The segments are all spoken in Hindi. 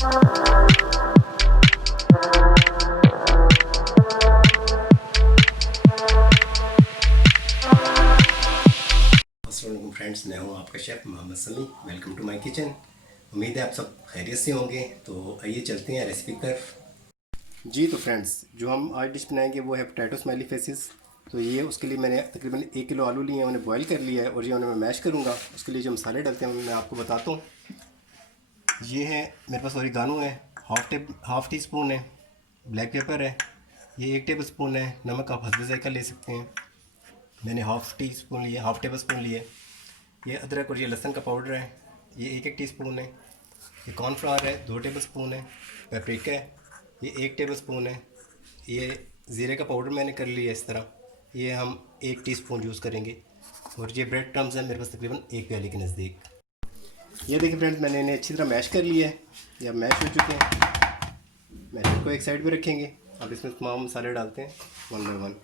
अस्सलाम फ्रेंड्स, मैं हूं आपका chef Mohammed Sami. Welcome to my kitchen. उम्मीद है आप सब खैरियत से होंगे। तो आइए चलते हैं रेसिपी की तरफ। जी तो फ्रेंड्स, जो हम आज डिश बनाएंगे वो है पोटैटो स्माइली फेसेस। तो ये उसके लिए मैंने तकरीबन 1 किलो आलू लिए हैं, उन्हें बॉईल कर लिया है और ये उन्हें मैं मैश करूँगा। उसके लिए जो मसाले डलते हैं मैं आपको बताता हूँ। ये है मेरे पास ओरिगानो है, हाफ़ टी स्पून है, ब्लैक पेपर है, ये 1 टेबल स्पून है। नमक आप हस्बे ज़ायक़ा ले सकते हैं, मैंने हाफ़ टेबल स्पून लिए। ये अदरक और ये लहसुन का पाउडर है, ये 1 टीस्पून है। ये कॉर्नफ्लावर है 2 टेबल स्पून है। पेपरिका है, ये 1 टेबल स्पून है। ये ज़ीरे का पाउडर मैंने कर लिया इस तरह, ये हम 1 टीस्पून यूज़ करेंगे। और ये ब्रेड क्रम्स है मेरे पास तकरीबन 1 प्याली के नज़दीक। ये देखिए फ्रेंड्स, मैंने इन्हें अच्छी तरह मैश कर लिया है, ये अब मैश हो चुके हैं। मैश को एक साइड पे रखेंगे। अब इसमें तमाम मसाले डालते हैं वन बाय वन।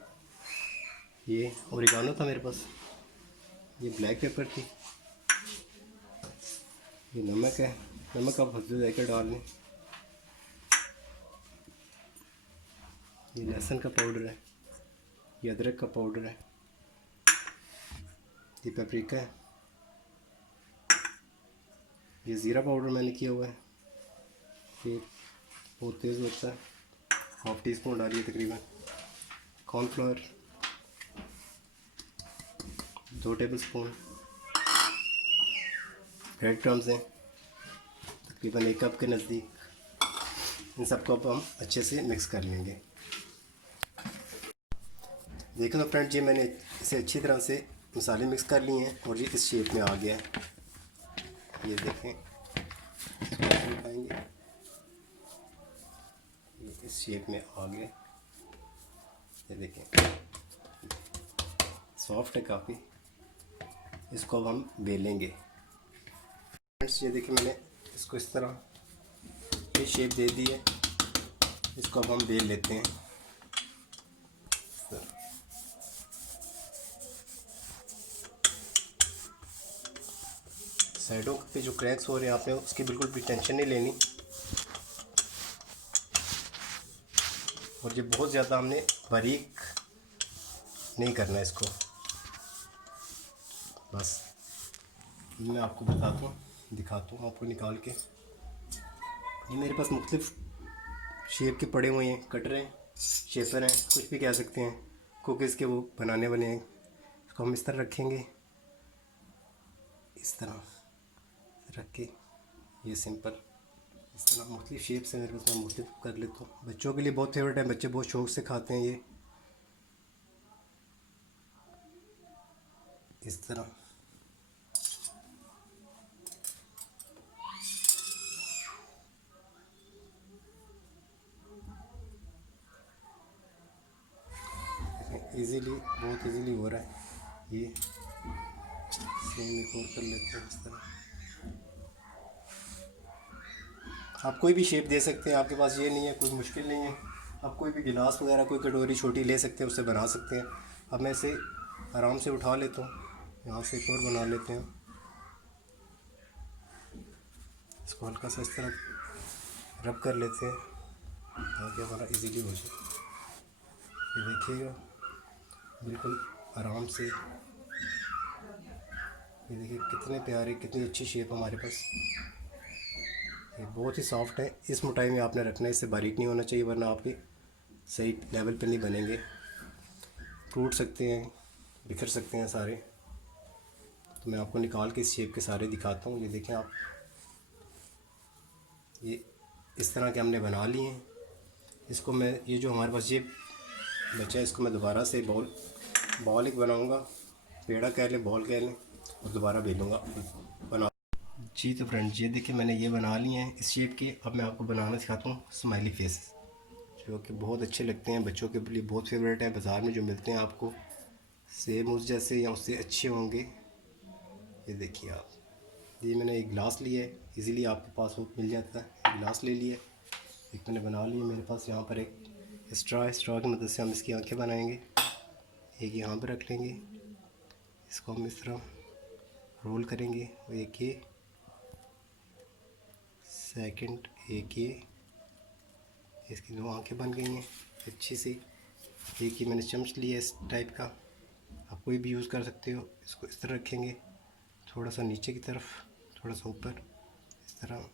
ये ओरिगानो था मेरे पास, ये ब्लैक पेपर थी, ये नमक है, नमक आप हल्दी ज़ायक़ा डाल लें। ये लहसुन का पाउडर है, ये अदरक का पाउडर है, ये पेपरिका है, ये ज़ीरा पाउडर मैंने किया हुआ है, ये बहुत तेज़ होता है, हाफ़ टी स्पून डालिए तकरीबन। Cornflour 2 table spoon, bread crumbs हैं तकरीबन 1 कप के नज़दीक। इन सबको अब हम अच्छे से मिक्स कर लेंगे। देखो तो फ्रेंड्स, ये मैंने इसे अच्छी तरह से मसाले मिक्स कर लिए हैं और ये इस शेप में आ गया है। ये देखें, दिखाएंगे, ये इस शेप में आ गया। ये देखें, सॉफ्ट है काफ़ी। इसको अब हम बेलेंगे। फ्रेंड्स ये देखिए, मैंने इसको इस तरह ये शेप दे दी है। इसको अब हम बेल लेते हैं। साइडों पे जो क्रैक्स हो रहे हैं यहाँ पे, उसकी बिल्कुल भी टेंशन नहीं लेनी। और ये बहुत ज़्यादा हमने बारीक नहीं करना है इसको। बस मैं आपको बताता हूँ, दिखाता हूँ आपको निकाल के। ये मेरे पास मुख्तलिफ शेप के पड़े हुए हैं, कटर हैं, शेपर हैं, कुछ भी कह सकते हैं। कुकीज़ के वो बनाने बने हैं। इसको हम इस तरह रखेंगे, इस तरह रख के, ये सिंपल इस तरह मुख्तलिफ शेप से मेरे पास, मैं मुख्तलिफ कर लेता हूँ। बच्चों के लिए बहुत फेवरेट है, बच्चे बहुत शौक़ से खाते हैं ये। इस तरह बहुत इजीली हो रहा है। ये सेम एक और कर लेते हैं इस तरह। आप कोई भी शेप दे सकते हैं, आपके पास ये नहीं है, कोई मुश्किल नहीं है। आप कोई भी गिलास वगैरह, कोई कटोरी छोटी ले सकते हैं, उससे बना सकते हैं। अब मैं इसे आराम से उठा लेता हूँ, यहाँ से एक और बना लेते हैं। इसको हल्का सा इस तरह रब कर लेते हैं ताकि हमारा इजीली हो जाए। ये देखिएगा, बिल्कुल आराम से। ये देखिए कितने प्यारे, कितनी अच्छी शेप हमारे पास। ये बहुत ही सॉफ्ट है। इस मोटाई में आपने रखना है, इससे बारीक नहीं होना चाहिए, वरना आपके सही लेवल पे नहीं बनेंगे, टूट सकते हैं, बिखर सकते हैं सारे। तो मैं आपको निकाल के इस शेप के सारे दिखाता हूँ। ये देखें आप, ये इस तरह के हमने बना लिए हैं। इसको मैं, ये जो हमारे पास ये बचा है, इसको मैं दोबारा से बॉल एक बनाऊँगा, पेड़ा कह लें, बॉल कह लें, और दोबारा बेलूँगा बना। जी तो फ्रेंड्स, ये देखिए मैंने ये बना लिए हैं इस शेप के। अब मैं आपको बनाना सिखाता हूँ स्माइली फेस, जो कि बहुत अच्छे लगते हैं, बच्चों के लिए बहुत फेवरेट है। बाज़ार में जो मिलते हैं आपको सेम उस जैसे या उससे अच्छे होंगे। ये देखिए आप, ये मैंने एक गिलास लिया है, इजीली आपके पास वो मिल जाता है। गिलास ले लिया, एक मैंने बना लिया। मेरे पास यहाँ पर एक स्ट्रॉ की मदद से हम इसकी आंखें बनाएंगे। एक यहाँ पर रख लेंगे, इसको हम इस तरह रोल करेंगे, और एक ये सेकंड एक ये, इसकी 2 आँखें बन गई हैं अच्छी सी। एक ये मैंने चम्मच लिया इस टाइप का, आप कोई भी यूज़ कर सकते हो। इसको इस तरह रखेंगे, थोड़ा सा नीचे की तरफ, थोड़ा सा ऊपर, इस तरह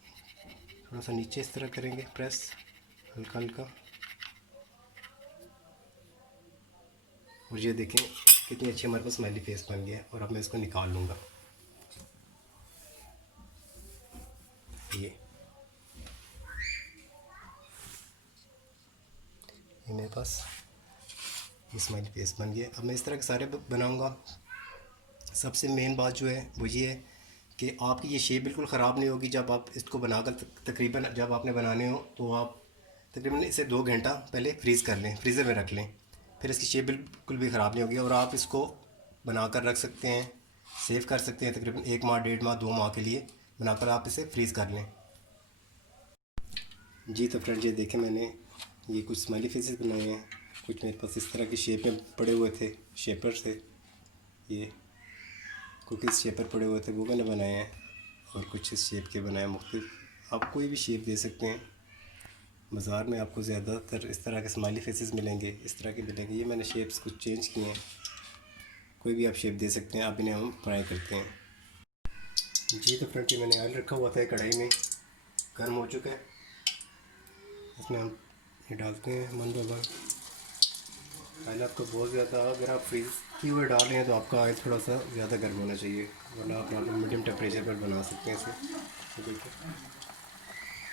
थोड़ा सा नीचे, इस तरह करेंगे प्रेस हल्का हल्का। और ये देखें कितनी अच्छी हमारे पास स्माइली फेस बन गया है। और अब मैं इसको निकाल लूँगा। ये मेरे पास ये स्माइली फेस बन गया। अब मैं इस तरह के सारे बनाऊँगा। सबसे मेन बात जो है वो ये है कि आपकी ये शेप बिल्कुल ख़राब नहीं होगी जब आप इसको बनाकर तकरीबन जब आपने बनाने हो तो आप तकरीबन इसे 2 घंटा पहले फ्रीज़ कर लें, फ्रीज़र में रख लें। फिर इसकी शेप बिल्कुल भी ख़राब नहीं होगी और आप इसको बनाकर रख सकते हैं, सेव कर सकते हैं तकरीबन 1 माह, 1.5 माह, 2 माह के लिए बनाकर आप इसे फ्रीज़ कर लें। जी तो फ्रेंड ये देखें मैंने ये कुछ स्माइली फेसेस बनाए हैं। कुछ मेरे पास इस तरह की शेप में पड़े हुए थे, शेपर से, ये कुकीज़ शेपर पड़े हुए थे वो मैंने बनाए हैं। और कुछ इस शेप के बनाए मुख्तलिफ, आप कोई भी शेप दे सकते हैं। बाज़ार में आपको ज़्यादातर इस तरह के स्माइली फेसेस मिलेंगे, इस तरह के मिलेंगे। ये मैंने शेप्स कुछ चेंज किए हैं, कोई भी आप शेप दे सकते हैं। अब इन्हें हम फ्राई करते हैं। जी तो फ्रेंड ये मैंने ऑयल रखा हुआ था कढ़ाई में, गर्म हो चुका है। इसमें हम ये डालते हैं मन बन। ऑयल आपको बहुत ज़्यादा, अगर आप फ्रीज किए हुए डाल रहे हैं तो आपका ऑयल थोड़ा सा ज़्यादा गर्म होना चाहिए, वरना आप नॉर्मल मीडियम टेम्परेचर पर बना सकते हैं इसे। तो देखिए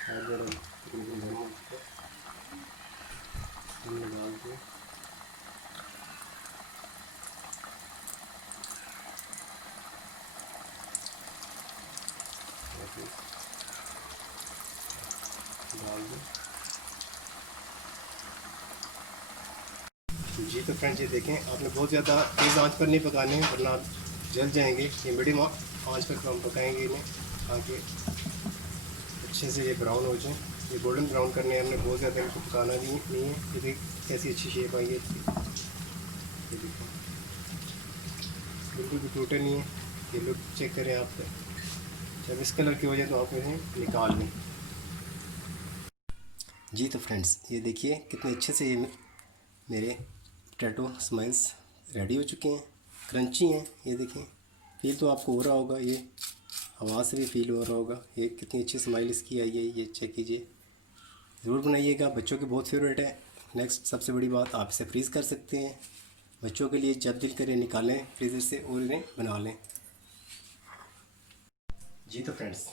ऑयल गर्म हो चुका है, हमने डाल दिया। डाल दें। जी तो फ्रेंड्स ये देखें, आपने बहुत ज़्यादा तेज़ आंच पर नहीं पकाने हैं वरना आप जल जाएंगे। ये मीडियम आंच पर हम पकाएंगे इन्हें ताकि अच्छे से ये ब्राउन हो जाए। ये गोल्डन ब्राउन करने हैं हमने, बहुत ज़्यादा इनको पकाना नहीं है। ये देखिए कैसी अच्छी शेप आई है इसकी, ये देखो बिल्कुल भी टूटे नहीं है। ये लुक चेक करें आप, जब इस कलर की हो जाए तो आप इन्हें निकाल लें। जी तो फ्रेंड्स ये देखिए कितने अच्छे से ये मेरे पोटैटो स्माइल्स रेडी हो चुके हैं, क्रंची हैं। ये देखें, फील तो आपको हो रहा होगा, ये आवाज़ से भी फील हो रहा होगा। ये कितनी अच्छी स्माइल इसकी आई है, ये चेक कीजिए। ज़रूर बनाइएगा, बच्चों के बहुत फेवरेट है। नेक्स्ट सबसे बड़ी बात, आप इसे फ्रीज़ कर सकते हैं। बच्चों के लिए जब दिल करे निकालें फ्रीज़र से और इन्हें बना लें। जी तो फ्रेंड्स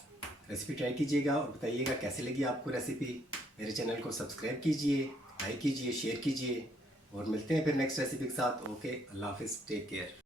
रेसिपी ट्राई कीजिएगा और बताइएगा कैसी लगी आपको रेसिपी। मेरे चैनल को सब्सक्राइब कीजिए, लाइक कीजिए, शेयर कीजिए और मिलते हैं फिर नेक्स्ट रेसिपी के साथ। ओके, अल्लाह हाफिज़, टेक केयर।